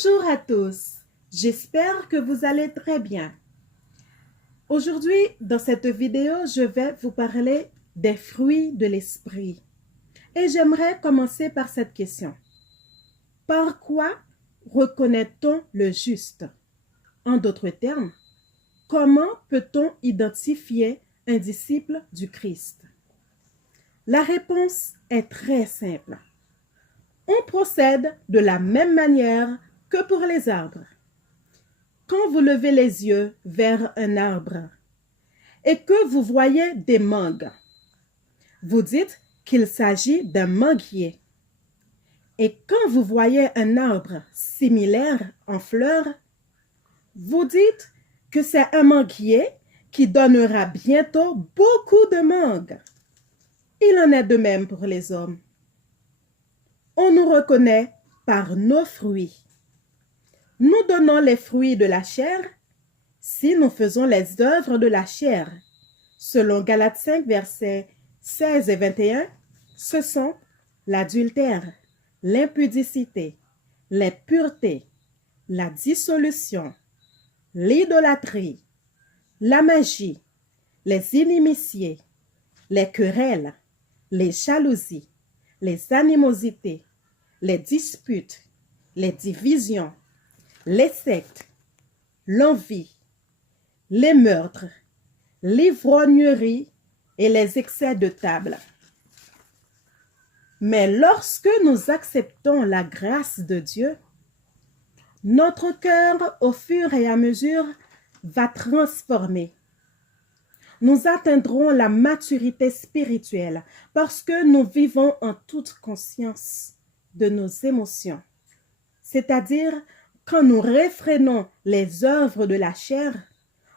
Bonjour à tous, j'espère que vous allez très bien. Aujourd'hui, dans cette vidéo, je vais vous parler des fruits de l'esprit. Et j'aimerais commencer par cette question. Par quoi reconnaît-on le juste? En d'autres termes, comment peut-on identifier un disciple du Christ? La réponse est très simple. On procède de la même manière que pour les arbres. Quand vous levez les yeux vers un arbre et que vous voyez des mangues, vous dites qu'il s'agit d'un manguier. Et quand vous voyez un arbre similaire en fleurs, vous dites que c'est un manguier qui donnera bientôt beaucoup de mangues. Il en est de même pour les hommes. On nous reconnaît par nos fruits. Nous donnons les fruits de la chair si nous faisons les œuvres de la chair. Selon Galates 5, versets 16 et 21, ce sont l'adultère, l'impudicité, l'impureté, la dissolution, l'idolâtrie, la magie, les inimitiés, les querelles, les jalousies, les animosités, les disputes, les divisions, les sectes, l'envie, les meurtres, l'ivrognerie et les excès de table. Mais lorsque nous acceptons la grâce de Dieu, notre cœur, au fur et à mesure, va transformer. Nous atteindrons la maturité spirituelle parce que nous vivons en toute conscience de nos émotions. C'est-à-dire, quand nous réfrénons les œuvres de la chair,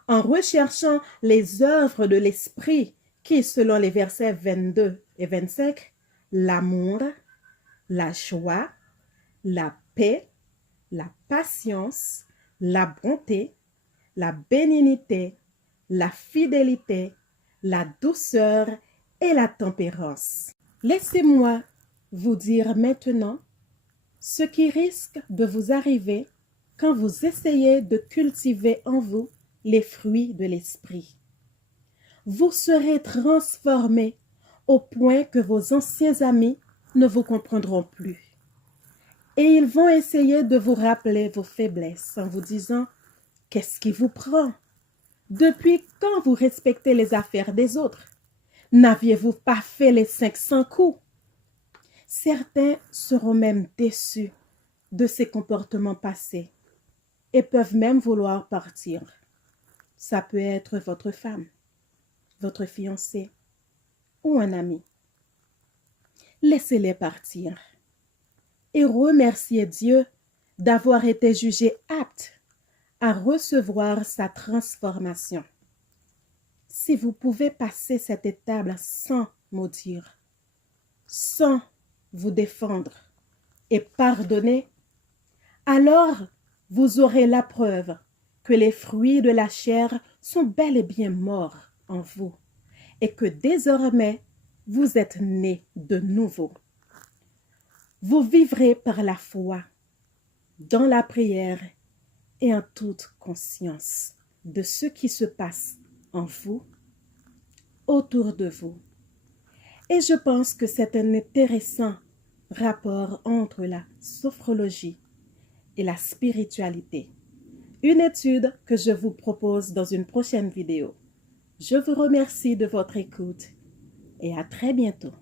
en recherchant les œuvres de l'esprit qui, selon les versets 22 et 25, l'amour, la joie, la paix, la patience, la bonté, la bénignité, la fidélité, la douceur et la tempérance. Laissez-moi vous dire maintenant ce qui risque de vous arriver quand vous essayez de cultiver en vous les fruits de l'esprit. Vous serez transformés au point que vos anciens amis ne vous comprendront plus. Et ils vont essayer de vous rappeler vos faiblesses en vous disant « Qu'est-ce qui vous prend? Depuis quand vous respectez les affaires des autres? N'aviez-vous pas fait les 500 coups? » Certains seront même déçus de ces comportements passés et peuvent même vouloir partir. Ça peut être votre femme, votre fiancé ou un ami. Laissez-les partir et remerciez Dieu d'avoir été jugé apte à recevoir sa transformation. Si vous pouvez passer cette étape sans maudire, sans vous défendre et pardonner, alors vous aurez la preuve que les fruits de la chair sont bel et bien morts en vous et que désormais vous êtes nés de nouveau. Vous vivrez par la foi, dans la prière et en toute conscience de ce qui se passe en vous, autour de vous. Et je pense que c'est un intéressant rapport entre la sophrologie et la spiritualité. Une étude que je vous propose dans une prochaine vidéo. Je vous remercie de votre écoute et à très bientôt.